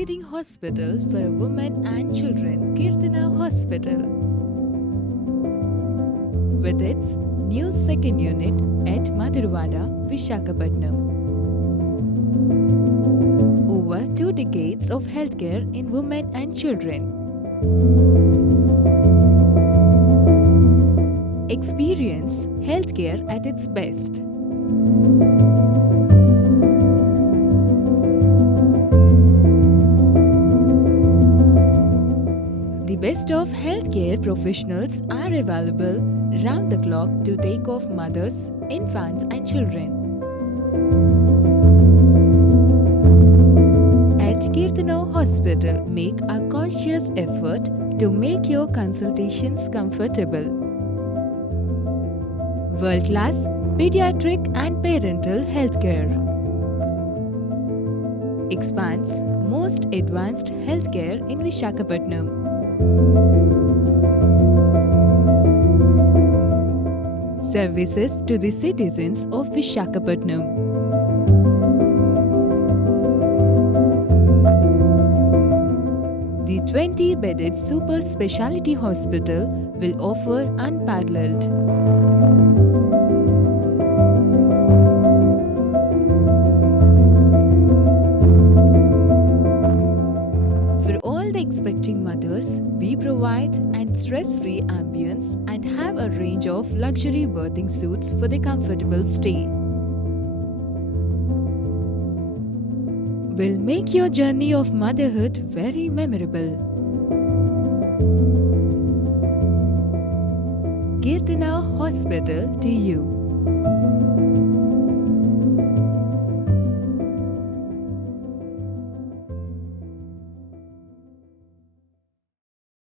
leading hospital for women and children, Keerthana Hospital. With its new second unit at Madurvada, Visakhapatnam. Over 2 decades of healthcare in women and children. Experience healthcare at its best. The best of healthcare professionals are available round the clock to take off mothers, infants and children. At Keerthana Hospital, make a conscious effort to make your consultations comfortable. World-class pediatric and parental healthcare. Expands most advanced healthcare in Visakhapatnam. Services to the citizens of Visakhapatnam. The 20-bedded super specialty hospital will offer unparalleled for all the expecting mothers. We provide an stress-free ambience and have a range of luxury berthing suites for the comfortable stay. Will make your journey of motherhood very memorable. Keerthana Hospital to you.